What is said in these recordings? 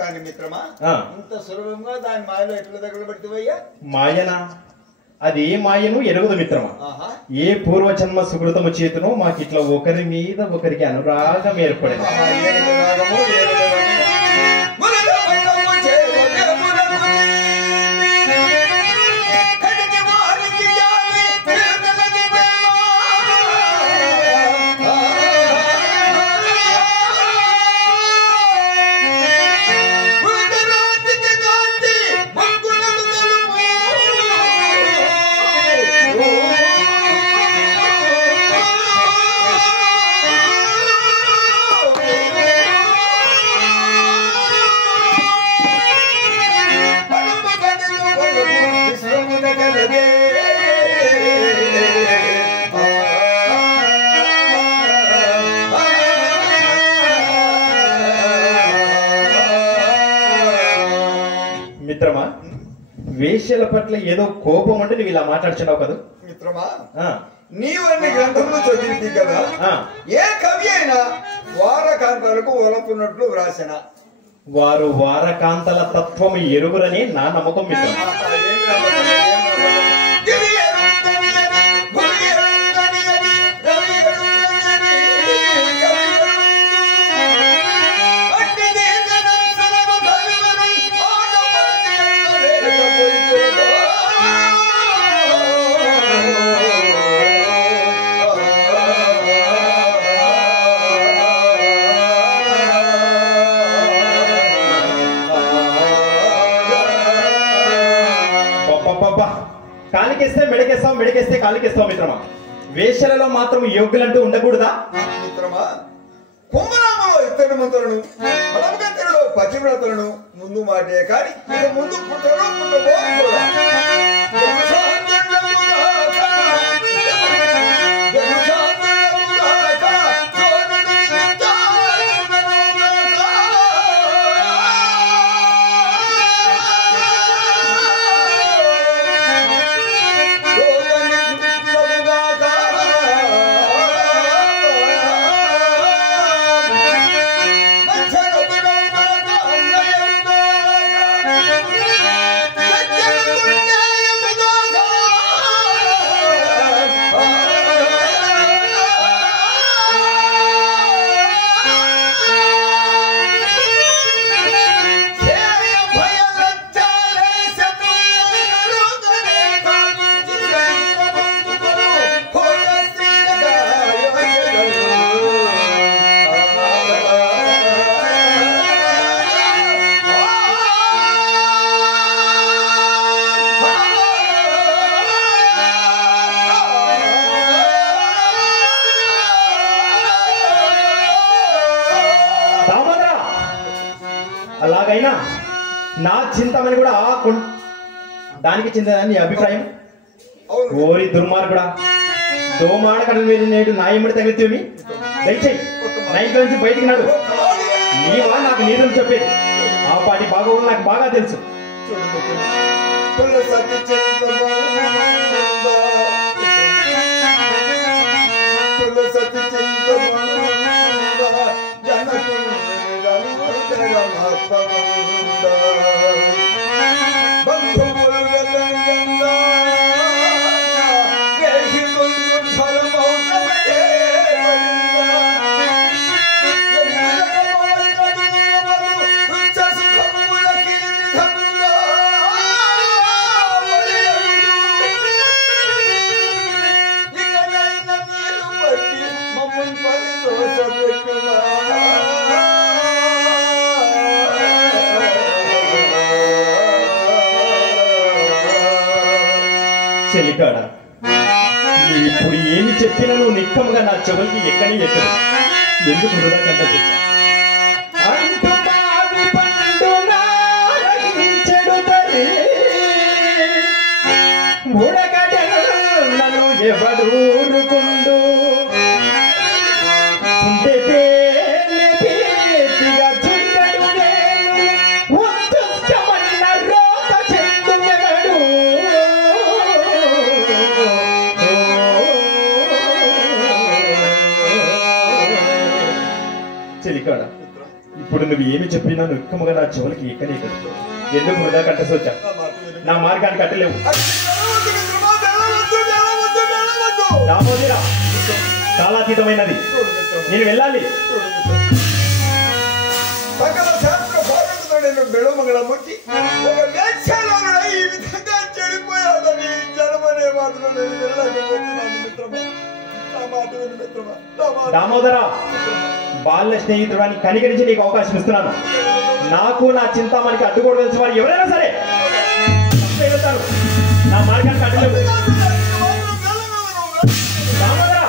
కానీ మిత్రమా ఇంత సులభంగా దాని మాయలో ఎట్లా తగలబెడుతువయ్యా? మాయనా? అది ఏ మాయను ఎరుగుదు మిత్రమా. ఏ పూర్వజన్మ సుకృతము చేతునో మాకిట్లా ఒకరి మీద ఒకరికి అనురాగం ఏర్పడింది. మిత్రమా, వేశ్యల పట్ల ఏదో కోపం అంటే నువ్వు ఇలా మాట్లాడుచున్నావు కదా మిత్రమా. నీవు అన్ని గ్రంథంలో చదివింది కదా, ఏ కవి అయినా వారకాంతాలకు ఒలపున్నట్లు వ్రాసిన వారు వారకాంతల తత్వం ఎరుగురని నా నమ్మకం మిత్రమా. కాలికేస్తే మెడకేస్తావు, మెడకేస్తే కాలికేస్తావు మిత్రమా. వేశ్యలలో మాత్రం యోగ్యులంటూ ఉండకూడదా మిత్రమా? కుంభరామలో ఇద్దరు మంత్రులను, బలమగంతులలో పతివ్రతలను ముందు మాటే కాని ఇక ముందు పుట్టడం అలాగైనా నా చింతమని కూడా దానికి చెందిన నీ అభిప్రాయం? ఓరి దుర్మార్గుడా, దోమాడకడ నేడు నా ఎమ్మడి తగిలితేవి. దయచేయి నా ఇంట్లో నుంచి బయటికి నాడు. నీవా నాకు నీతులు చెప్పేది? ఆ పాటి బాగోగులు నాకు బాగా తెలుసు. చెలికాడ, ఇప్పుడు ఏమి చెప్పినా నువ్వు నిక్కముగా నా చెవులకి ఎక్కని ఎక్కడు. ఎందుకు వృధా కంట నన్ను ఎవడు ఊరుకుండు ఇప్పుడు నువ్వు ఏమి చెప్పినా నుక్కముగా నా చెవులకి ఎక్కనే ఎందుకు వృధా కట్టసొచ్చా నా మార్గాన్ని కట్టలేవు దామోదరా కాలాతీతమైనది నేను వెళ్ళాలి సకల శాస్త్ర భాగంతో నేను బెళమంగళ ముట్టి ఒక వేశ్యలో ఈ విధంగా చెడిపోయాదని జనమనే మాటలో నేను వెళ్ళకపోతున్నాను మిత్రమా. నా మాట విను మిత్రమా, నా మాట. దామోదరా బాల్య స్నేహితుడానికి కనికరించి నీకు అవకాశం ఇస్తున్నాను. నాకు నా చింతామణికి అడ్డుకోవడం తెలిసిన వారు ఎవరైనా సరే వెళ్తారు. నా మార్గాన్ని కట్టలేవు దామోదరా.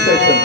Session.